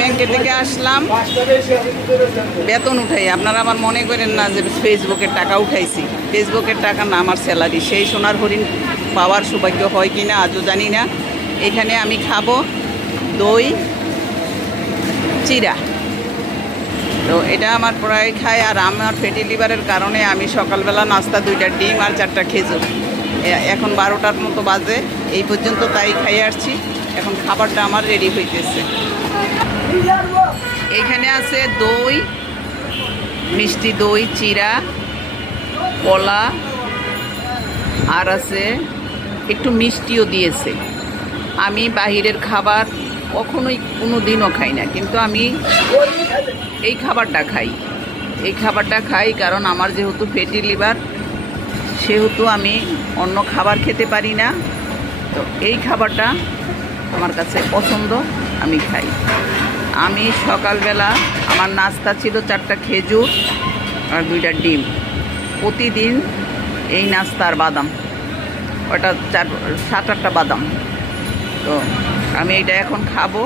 ব্যাংকে থেকে আসলাম বেতন উঠাই। আপনারা আমার মনে করেন না যে ফেসবুকের টাকা উঠাইছি। ফেসবুকের টাকা না, আমার স্যালারি। সেই সোনার হরিণ পাওয়ার সৌভাগ্য হয় কি না আজও জানি না। এখানে আমি খাবো দই চিরা, তো এটা আমার প্রায় খাই। আর আমার ফ্যাটি লিভারের কারণে আমি সকালবেলা নাস্তা 2টা ডিম আর 4টা খেজুর। এখন 12টার মতো বাজে, এই পর্যন্ত তাই খাই আসছি। এখন খাবারটা আমার রেডি হইতেছে। এইখানে আছে দই, মিষ্টি দই, চিরা, কলা, আর আছে একটু মিষ্টিও দিয়েছে। আমি বাহিরের খাবার কখনোই কোনো দিনও খাই না, কিন্তু আমি এই খাবারটা খাই। এই খাবারটা খাই কারণ আমার যেহেতু ফ্যাটি লিভার, সেহেতু আমি অন্য খাবার খেতে পারি না। তো এই খাবারটা আমার কাছে পছন্দ, আমি খাই। আমি সকালবেলা আমার নাস্তা ছিল 4টা খেজুর আর 2টা ডিম। প্রতিদিন এই নাস্তা আর বাদাম, ওটা 7-8টা বাদাম। তো আমি এটা এখন খাবো।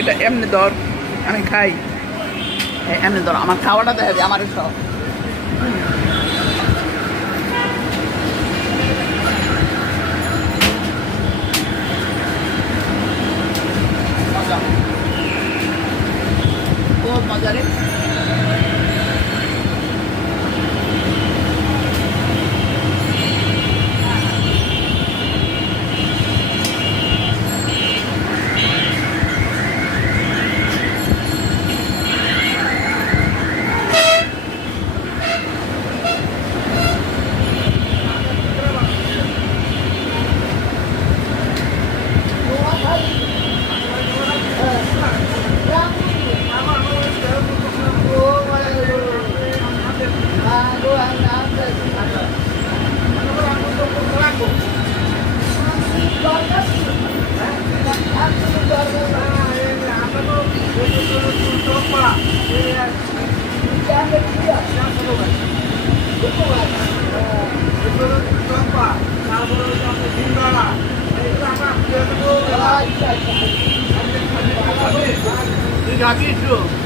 এটা এমনি ধর, আমি খাই এমনি ধর। আমার খাওয়াটা দেখাবি আমার সব। খুব মজা রে।你家记住。